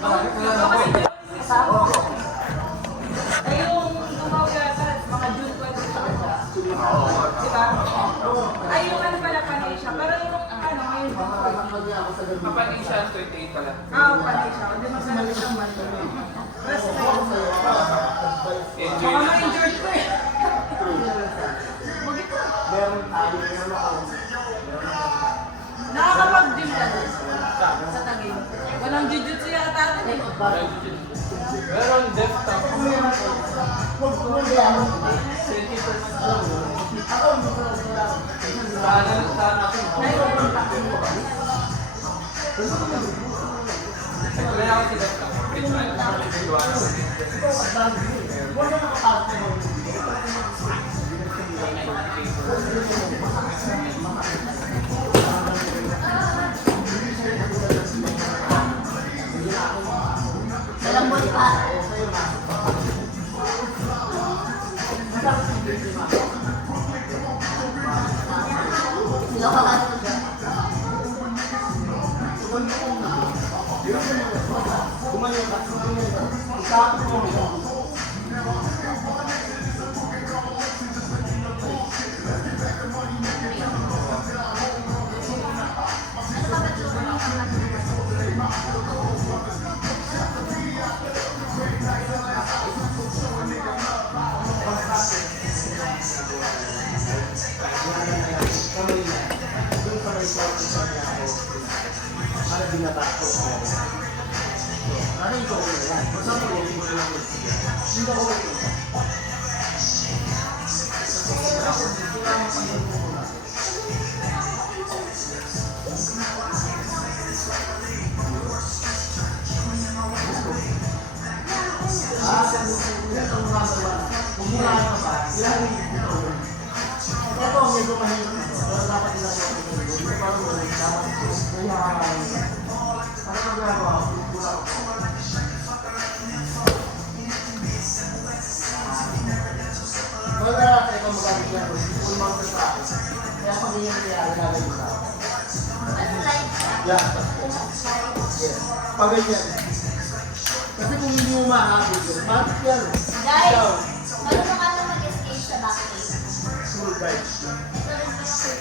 Ay, yung tumawag yata, mga June 20 sa kanya. Diba? Ay, yung ano pala, panay siya. Pero yung ano, ngayon Kapanin siya 28 pala. panay siya. Hindi magsalit ang man. Rest na yun. Enjoy Baka na. ma-injured ko eh. Nakakapag-gym ka na sa Taguig. Walang jujutsu yata natin eh. Meron desktop. 20% lang. Sana natin. Kaya ako si desktop. Malambot pa. Sila ka lang. Pagganyan. Kasi kung hindi mo mahabit yun, bakit yan? Guys, marunong ka na mag-escape sa backstage. Smooth ride. Ito rin yung first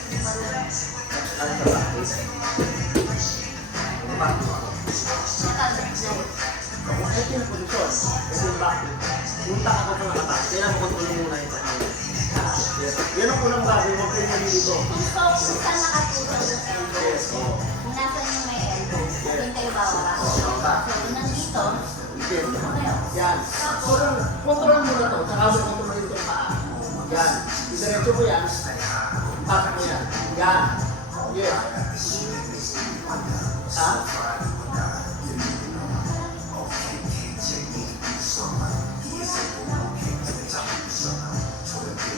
Ano sa bakit? Ito yung posisyon. Ito yung bakit. Punta ako sa nakatas. Kailangan mo kontrolin muna yung tanong. Yan ang unang bagay mo kayo nalilito. Kung saan nakatulog yung elbow, Yes, oo. kung nasan yung may elbow, doon kayo bawara. So, nandito, Yan. So, control mo na to. Saka mo control itong paa. Yan. Diretso mo yan. Pasok mo yan. Yan. Yes. Ha?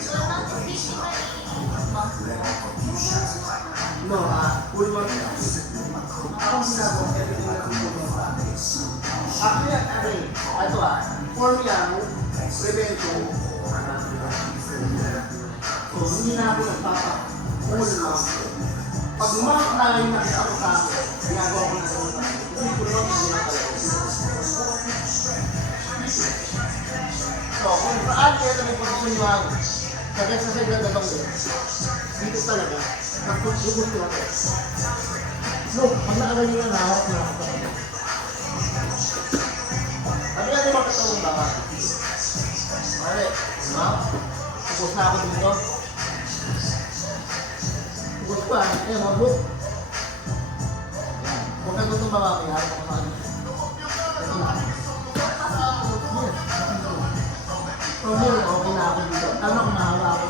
so not physically No, full work. Ang ginagawa, everything na ginagawa. Actually, ito for me prevention. So, hindi na ako nagpapa-full lang. Pag makakalain na ako sa akin, ginagawa ko na ito. Hindi ko naman hindi na talaga. So, kung saan kaya ito may posisyon nyo ako, sa exercise na dalawang dito talaga, nagpagsugot ko ako. No, pag nakaganyan na naharap na ako. Ano yan yung makatawang baka? Mali, ma? Tapos na ako dito. Tapos pa, eh, mabuk. Huwag ka itong baka, may harap ako sa akin. Ito na. Yes. From here, okay na ako dito. Tama kung nahawa ako.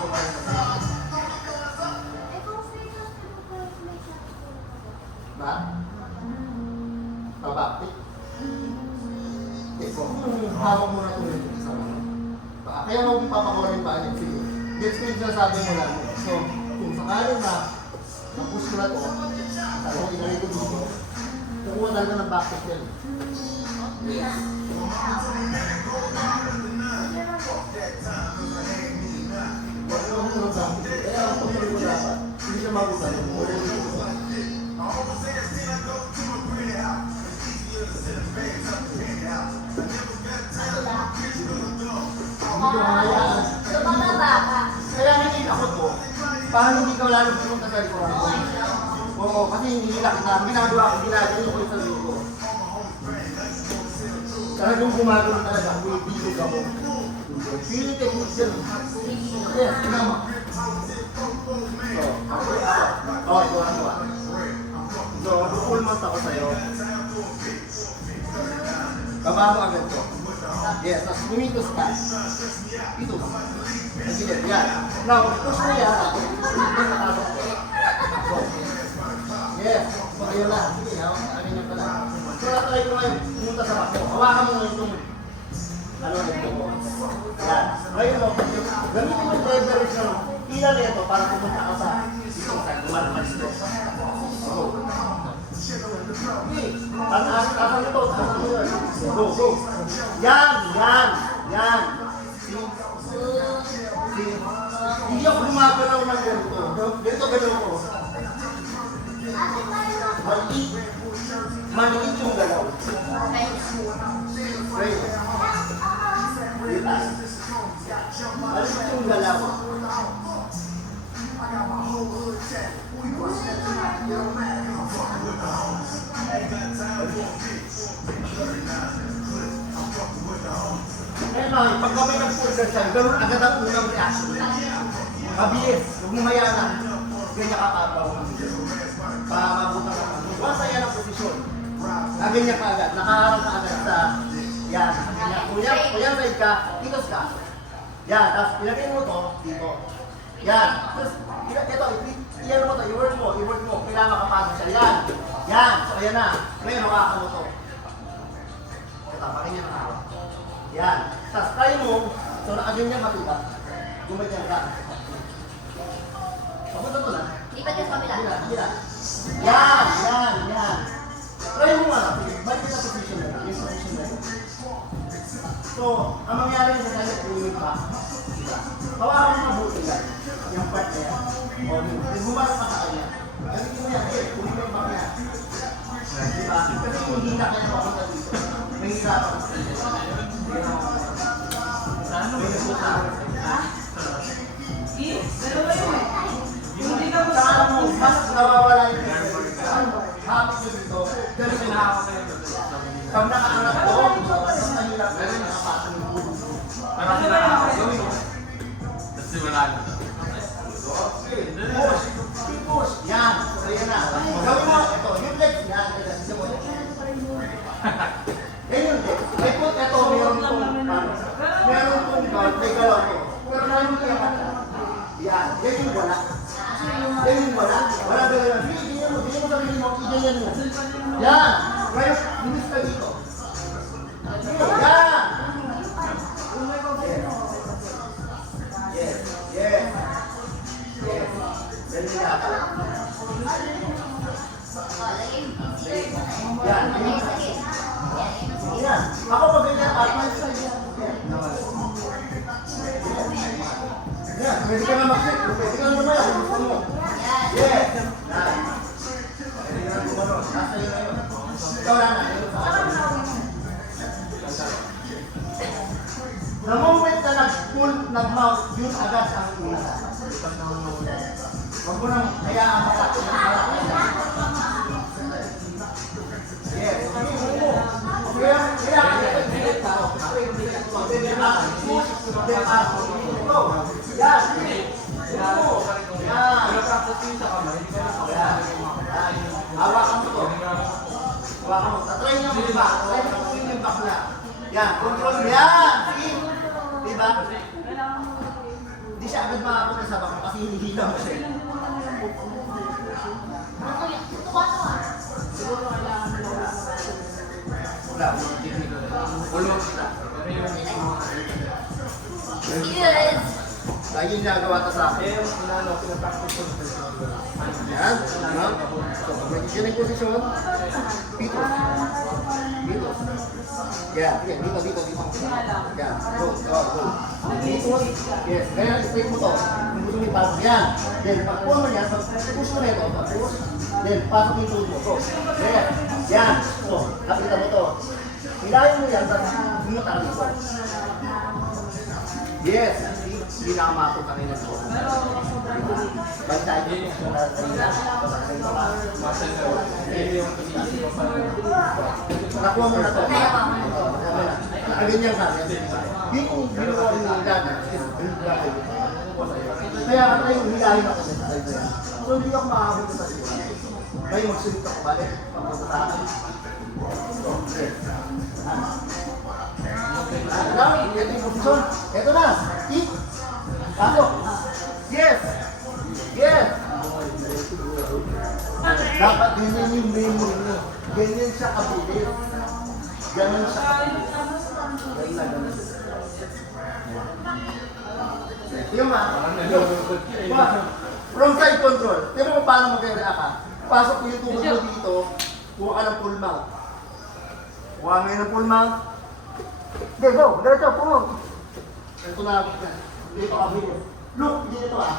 Ba? Pabakit? Ito, hawak mo na tuloy sa mga. Kaya mo papakurin pa niya. Sige. Gets ko yung sinasabi mo lang. So, kung sakaling na push mo na ito, tapos inari ko dito, kukuha talaga ng bakit yan. Yes. Huwag mo ng bakit. Kaya ang pagpuli mo dapat, hindi siya mabutan. Hindi ko hayaan. So, bababa ka. Kaya hindi ako to, para hindi ka lalo pumunta sa likuran ko. Oo, kasi hindi nila kita. Ginagawa ko, ginagawa ko sa likuran ko. Talagang gumagano talaga, bilog ako. Feeling technique din. Yes, tinama. So, ito ako. So, full month ako sa'yo. Baba mo agad to. Yes, tapos pumitos ka. Ito. Nagilid, yan. Now, push mo yan. So, yes. So, ayun lang. Sige, ano niya pala. So, natry ko ngayon, pumunta sa bako. Hawakan mo ngayon itong ano nito ko. Yan. Ngayon mo, gamitin mo yung leverage na ilan na ito para pumunta ka sa dito sa lumalabas ito. So, okay. Tasan ito, tasan mo yun. Go, go. Yan, yan, yan. See? Hindi ako gumagalaw ng ganito. Ganito, ganito. Maliit yung galaw. Right. Litas. Maliit yung galaw. Eh, pag kami nag-pulgar siya, ganoon agad ang unang reaction. Mabilis, huwag mo hayaan na. Ganyan ka kapaw. Para mabuta ka. Once na yan ang posisyon, ganyan ka agad, nakaharap ka agad sa yan. Kuya side ka, itos ka. Yan, tapos ilagay mo to dito. Yan. Tapos, ito, iyan mo to, i-work mo, kailangan makapasok siya. Yan. Yan, so ayan na. Ngayon, hawakan mo to. Ito, pakinggan na hawak. Yan. Tapos try mo, so nakaganyan matuta. Gumanyan ka. Papunta mo na. Lipat ka sa kabila. Hila. Yan, yan, yan. Try mo nga. Balik ka sa position na yun. Yung position na yun. So, ang mangyari sa kanya, yung pa. Hawakan mo mabuti lang. Yung part na yan. O, bumalik pa sa kanya. Gamitin mo yan. Kunin mo yung back niya. Diba? Kasi hindi na kaya mapunta dito. Mahirapan. Ano? Dalawa yun eh. Hindi ka mo Saan mo, mas nawawala yung hapit mo dito. Ganun yung hapit mo dito. Pag nakaanap ko, mas mahirap na rin nakapasok yung bulo. Marami na ako. Tapos wala na. Push! Push! Yan! So yan na. Gawin mo, ito, yung legs yan. Ito mo. Yan yung legs. Ito, meron itong guard, may galaw ko. Pero namin ko yung kata. Yan, yan yung wala. Yan yung wala. Wala galaw yan. Ganyan mo sarili mo, ganyan mo. Yan! Ngayon, lumis ka dito. Yan! Yes. Yes. Yes. Yan yung yata. Yan. Yan. Ako pag ganyan, yan. Pwede ka na mag-sit. Pwede ka na lumaya. Gusto mo. Yes. Yan. Pwede ka na lumaro. Nasa yun na yun. Ikaw lang na. The moment na nag-pull, nag-mount, yun agad ang una. Huwag mo nang hayaan malaki. Yes. Kaya yan. Hawakan mo to. Hawakan mo. Tatry niyo yung back. Try niyo yung back na. Yan. Control mo. Yan. Sige. Diba? Hindi siya agad makapunta sa back kasi hinihila mo siya. Siguro kailangan mo lang. Wala. Ulong kita. Yes! Lagi nagawa to sa akin. Yan. So, pag nag-isyon yung posisyon, pitos. Pitos. Yan. Dito. Yan. Go. Pitos. Yes. Kaya straight mo to. Kung gusto mo ipasok yan. Then, pag puha mo yan, pag push mo na ito, pag push, Then, pasok yung tuhod mo. So, yan. Yan. So, nakita mo to. Hilahin mo yan, tapos bumuta ka dito. Yes. Hindi nakamakot ang ina ko. Basta yun yung nakuha mo na to. Nakaganyan ka. Yung ginawa mo yung dada. Kaya tayo hilahin ako sa side. So hindi ako makakabot sa side. Ngayon magsulit ako balik. Papunta sa akin. Okay. Ito yung posisyon. Ito na. Eat. Pasok. Yes. Yes. Dapat ganyan yung memory mo. Ganyan siya kabilis. Ganyan siya kabilis. Ganyan. Yung from side control. Pero kung paano mag-react ka? Pasok mo yung tubig mo dito. Kuha ka ng full mount. Kuha ngayon ng full mount. Okay, go. Diretso, puno. Ito na ako. Dito ako. Look, dito ah.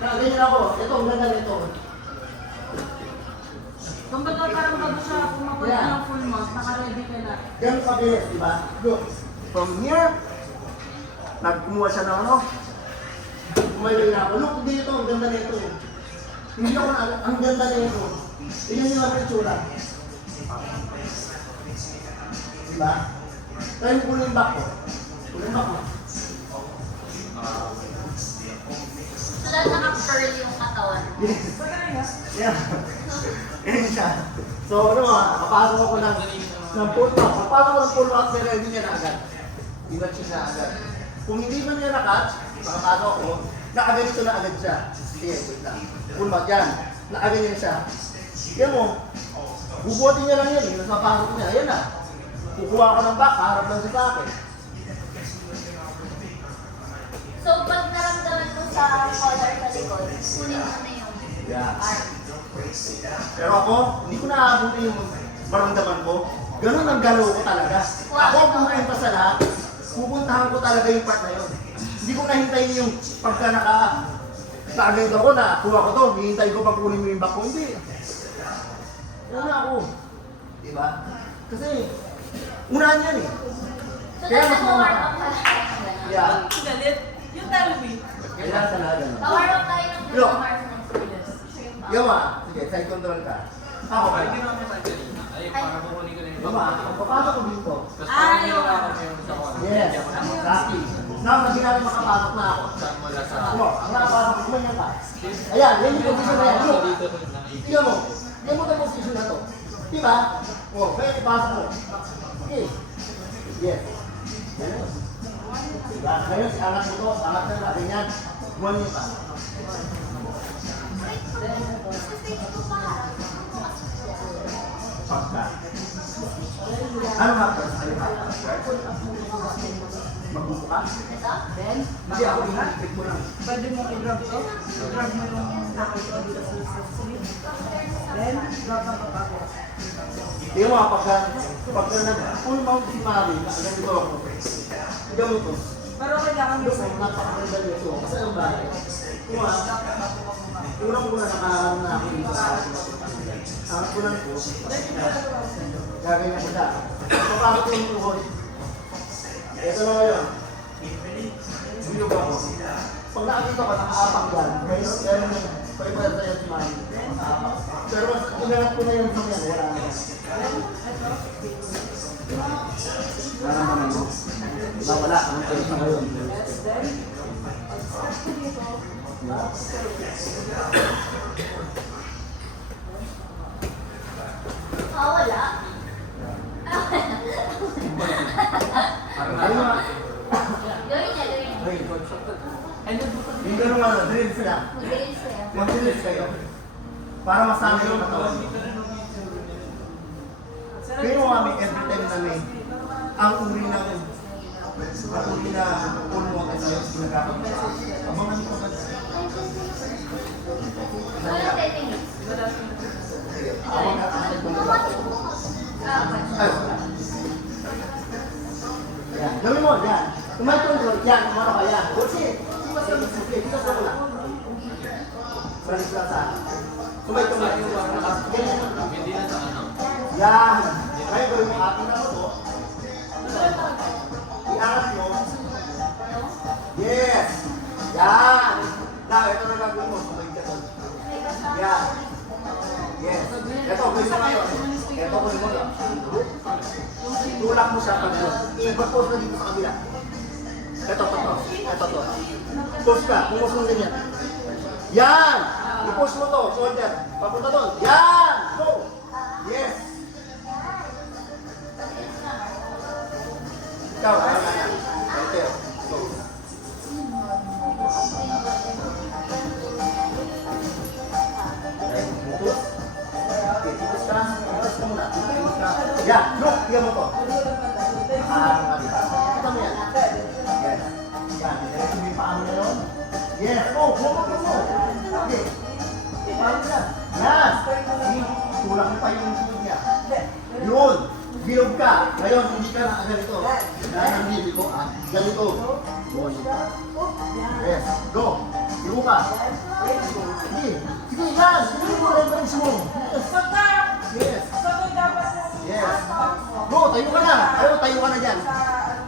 Ganyan ako. Ito, ang ganda nito. Kumbaga parang bago siya pumapunta ng full mount, naka-ready ka na. Ganun kabilis, di ba? Look. From here, nagkumuha siya ng ano. Kumayo na ako. Look, dito, ang ganda nito. Hindi ako na, ang ganda nito. Tingnan niyo ang itsura. Di ba? Tayo puno yung back ko. Puno yung back mo. So, lahat naka-curl yung katawan. Yeah. Yan siya. So, ano kapasok ako ng pull out. Kapasok ako ng pull out, pero hindi niya na agad. Ibat siya na agad. Kung hindi man niya na-catch, makapasok ako, nakaganito na agad siya. Sige, wait lang. Pull out yan. Nakaganyan siya. Yan mo, bubuhatin niya lang yan. Yung napapasok niya, ayan na. Kukuha ko ng back, harap lang siya sa akin. So, pag naramdaman mo sa collar sa likod, kunin mo na yung Yeah. arm. Pero ako, hindi ko naabuti yung maramdaman ko. Ganun ang galaw ko talaga. Ako pupunta sa lahat, pupuntahan ko talaga yung part na yun. Hindi ko nahintayin yung pagka naka-agad ako na kuha ko to, hihintayin ko pag kunin mo yung back ko. Hindi. Una ako. Diba? Kasi, unahan yan eh. So, Kaya nasa mas warm mauna. up ka na. Yeah. Galit. Yung Talvi. Kaya talaga. Warm up tayo ng Yo. Mars. Yawa. Sige, side control ka. Ako Ay, ka. ginawa mo sa akin. Ay, para kukunin ko na yung Yawa. Papasok ko dito. Tapos parang ginawa ko yung sa ko. Yes. Exactly. Now, hindi natin makapasok na ako. Mula sa... Ano, ang nakapasok, kumanyan ka. Ayan, yan yung position na yan. Look. Dito. Tingnan mo. Tingnan mo itong position na to. Diba? O, kaya ipasok mo. Okay. Yes. Ganun. Diba? Ngayon, angat mo to. Angat na natin yan. Kumanyan ka. Pagka. Ano nga po? Magbubo ka? Then, Hindi ako inipit mo lang. pwede mo i-drag to. I-drag mo yung nakay ko dito sa sleeve. Then, drag ang papago. Yung mga pagka nag-full mount si Mari, ganito ako. Tignan mo to. Pero kailangan mo Look, sa napakaganda nito. Kasi ang bagay. Unang-una nakaharap na ako dito sa akin. Ang kunan ko, gagawin ko siya. Papasok ko yung tuhod. Ito na ngayon. Bilog ako. Pag nakakita ka, nakaapang yan. Meron yung pwede sa'yo si Mari. Pero mas inangat ko na yung sa yan, wala na yan. Wala naman mo. Diba wala? Anong pwede sa ngayon? Wala. Ayun nga. Gawin niya, gawin niya. Yung gano'n nga, drills na. Mag-release sa'yo. Mag-drills kayo. Para masanay yung katawan. Pero kami, every time na may ang uri na full water na yung ginagawa. Abangan ko ba? Wala 10 minutes. Awag ka. Ay. Yan. Gawin mo, yan. Tumal control, yan. Kumano ka, yan. Kasi, hindi mas kami sige. Dito sa wala. Balik lang sa akin. Sumay ko lang yung ganyan lang. Hindi na sa ano. Yan. Ngayon gawin mo ating na to. Iangat mo. Yes. Yan. Now, ito na gagawin mo. Sumay ka to. Yan. Yes. Ito, gawin mo ngayon. Ito, gawin mo lang. Tulak mo siya pag yun. I-propose na dito sa kabila. Ito. Push ka. Pumus mo ganyan. Yan! I-push mo to. Shoulder. Papunta doon. Yan! Go! Yes! Ikaw, ano na yan? Okay. Go. Putus. Okay, putus ka. Putus ka muna. Putus ka. Yan! Look! Tingnan mo to. Nakaharang ka dito. Kita mo yan. Yes. Yan. Diretso mo yung paa mo na yun. Yes. Oh, bumag mo. Okay. Paano yan? Yan. Tulak mo pa yung sunod niya. Yun. Bilog ka. Ngayon, hindi ka na ganito. Yan ang hindi ko. Ganito. Yes. Go. Bilog ka. Sige. Sige, yan. Sige mo. Reference mo. Yes. Yes. Go, tayo ka na. Ayaw, tayo ka na dyan.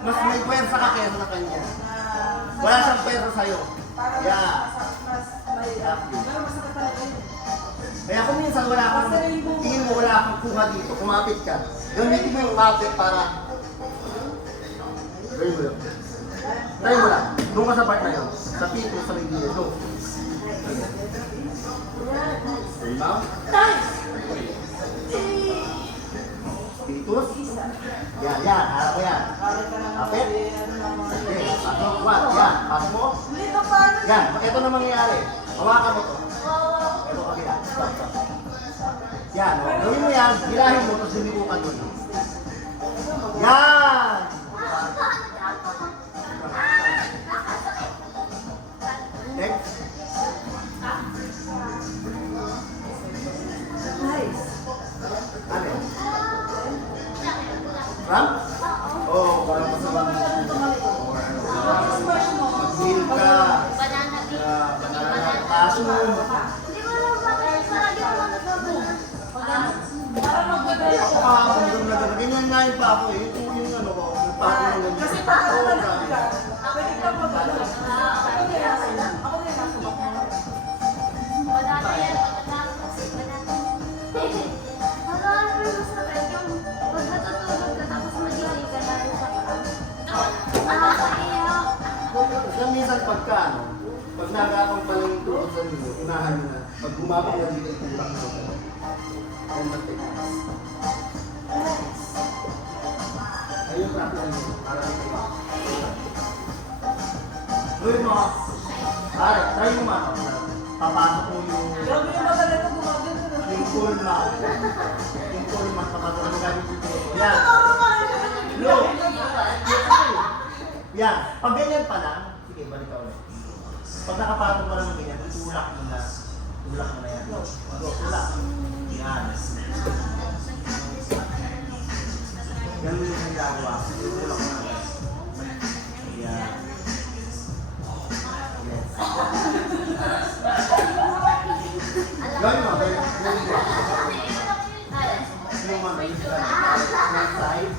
Mas may pwersa ka kaya sa kanya. Wala siyang pwersa sa'yo. Yeah. Kaya kung minsan wala kang, tingin mo wala kang kuha dito, kumapit ka. Gamitin mo yung kumapit para try mo lang. Try mo lang. Doon ka sa part na yun. Sa pito, sa may gilid. Go. Rebound. Pitus. Yan. Harap mo yan. Kapit. Okay. Pasok. What? Yan. Pasok mo. Yan. Ito na mangyayari. Hawakan mo to. Ito kabila. Stop. Yan. Gawin mo yan. Hilahin mo. Tapos lumiko ka doon. Yan. Next. Ano? Ram? Oo, parang masabang. Mag-heal ka. Banana. Taso. Ako kahapon na gano'n. Ganyan nga yung pa ako eh. Yung ano ko. Yung pa ako ng ganyan. Kasi pag ano ka, pwede ka mag-ano. Ako na yung nasa bak mo. Kaya minsan pagka ano, pag nagakang pala yung tulog sa nilo, unahan nyo na. Pag gumabang na dito, itulak mo. Then mag-take. Ayun, practice nyo. Para ito. Gawin mo. Pare, try mo ma. Papasok mo yung... Grabe yung mga ganito gumagano. Yung full mouth. Yung full mouth, papasok mo gamit dito. Yan. Look. Yan. Pag ganyan pa lang, sige, balik ka ulit. Pag nakapatong pa lang ng ganyan, tulak mo na. Tulak mo na yan. Go, tulak. Yan. Ganun yung ginagawa. Tulak mo na. Yan. Yes. Gawin mo, gawin mo. Yung mga yung side,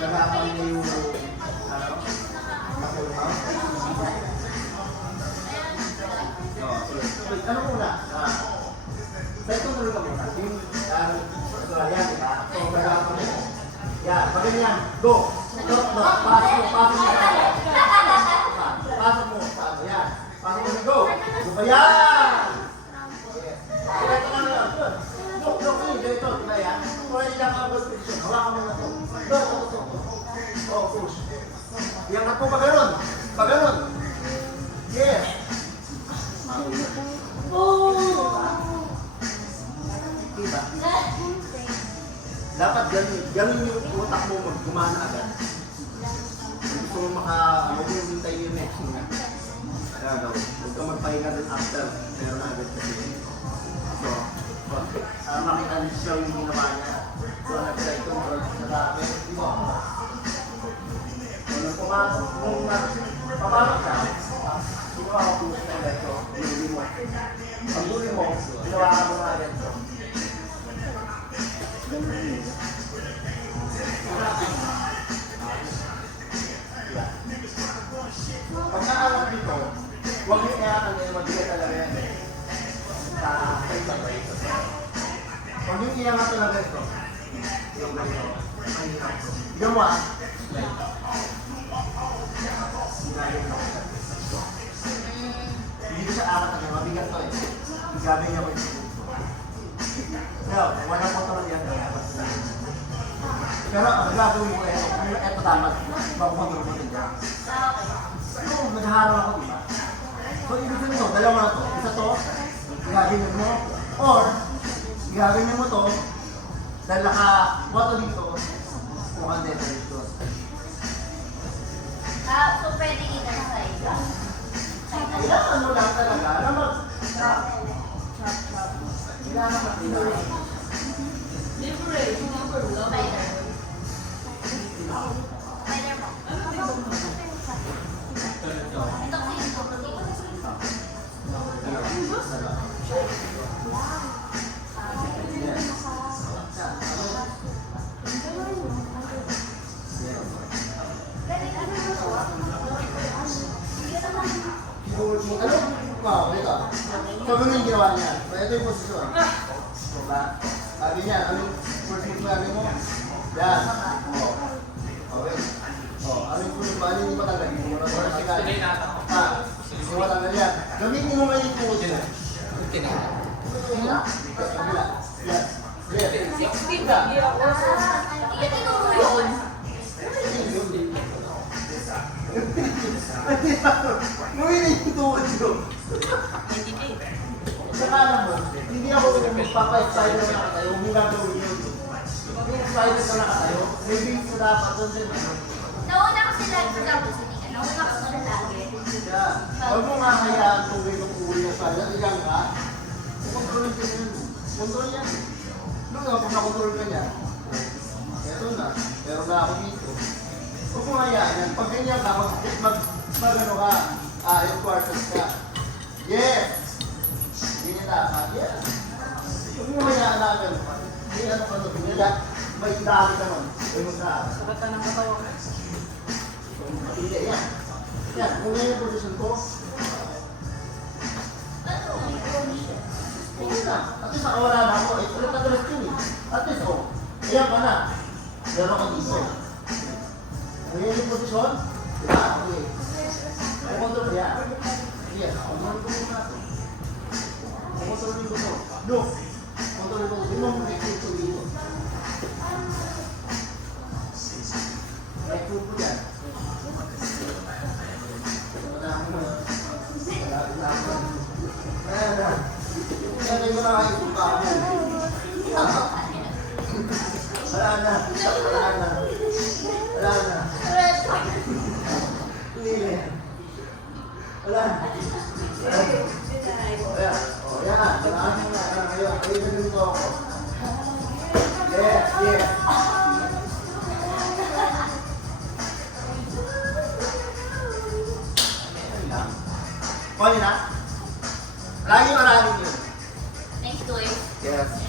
nagapang niya yung ano muna? Sa ito tuloy ka muna. Yung, yan, diba? So, gagawin mo. Yan, pag ganyan, go! Pasok mo. Pasok mo. Yan. Pasok mo, go! Go ba yan? Ito na lang. Look, ganito. Diba yan? Pwede lang ang position. Hawakan mo na ito. Go. Oh, push. Iangat mo pa ganun. Pa ganun. Yes. Diba? Dapat ganun yung utak mo gumana agad. Gusto mo hintay yung next mo. Gagawin. Huwag ka magpahinga din after. Meron na agad kasi. So, makita niyo siya yung ginawa niya. So, nag-try control sa dami. Diba? Kung pumasok, kung papasok ka, ginawa ko po sa ito, hindi mo. Ang huli mo, ginawa ka mo agad. nga talaga ito. Yung ganito. Mahirap to. Tignan mo ah. Hindi ko siya akat na mabigat to eh. Gagawin niya ko yung siguro. Pero, walang kontrol yan. Pero ang gagawin ko eto tama. Makukontrol mo din yan. So, naghaharap ako, diba? So, ibig sabihin mo, dalawa na to. Isa to, gagawin mo. Or, gagawin mo to, dahil naka-wato dito, mukhang dito dito. So pwede either side. Kailangan mo lang talaga na mag-chop. Kailangan mag-chop. Libre, number love. Spider. Spider mo. Ito kasi yung Ano? Wow, ito. So, ganun yung ginawa niya. So, ito yung posisyon. So, ba? Sabi niya, ano yung first move namin mo? Yan. O. Okay. O, ano yung first move? Ano yung matanggal? Hindi mo na ito matanggal. Hindi mo matanggal yan. Gamitin mo ngayon yung puso. Kabila. Kabila. Yan. Yan. 60 ba? Hindi tinuro yun. Nuwinig yung tuhod yun. Saka naman, hindi ako magpapa-excited na nakatayo, hindi gagawin yun. Kung excited ka nakatayo, may base ka dapat doon din. Nauna kasi lagi sa tapos hindi ka. Nauna kasi na lagi. Kaya, huwag mo nga hayaan kung may kukuwi yung kaya, ilang ka, kontrolin ka yun. Kontrol yan. Ano nga, kung nakontrol ka niya, eto na, meron na ako dito. Huwag mo hayaan yan. Pag ganyan ka, mag-ano ka, headquarters ka. Yes! Ganyan dapat. Yes! Huwag mo hayaan na agad. Hindi ano ka doon. May dami ka nun. May magdaan. Sabat ka ng katawan. Hindi yan. Yan, kung yan yung posisyon ko, okay na. At least nakawala na ako. Eh, ulit na ulit yun eh. At least, oh, ayan ka na. Meron ka dito. Kung yan yung posisyon, diba? Okay. Kukontrol yan. Yes, kontrol ko muna ito. Kukontrol ko ito. Look, kontrol ko ito. Hindi mo muna ito dito. Like food ko yan. Wala ako na. Wala ako. Ayan na. Kaya ko na kayo kung paano. Wala na. Wala na. Wala na. Hindi. Wala. Ayan. O, yan na. Wala na. Ngayon, kayo na dito ako. Yes, yes. Pwede na? Lagi maraming yun. Next to it. Yes.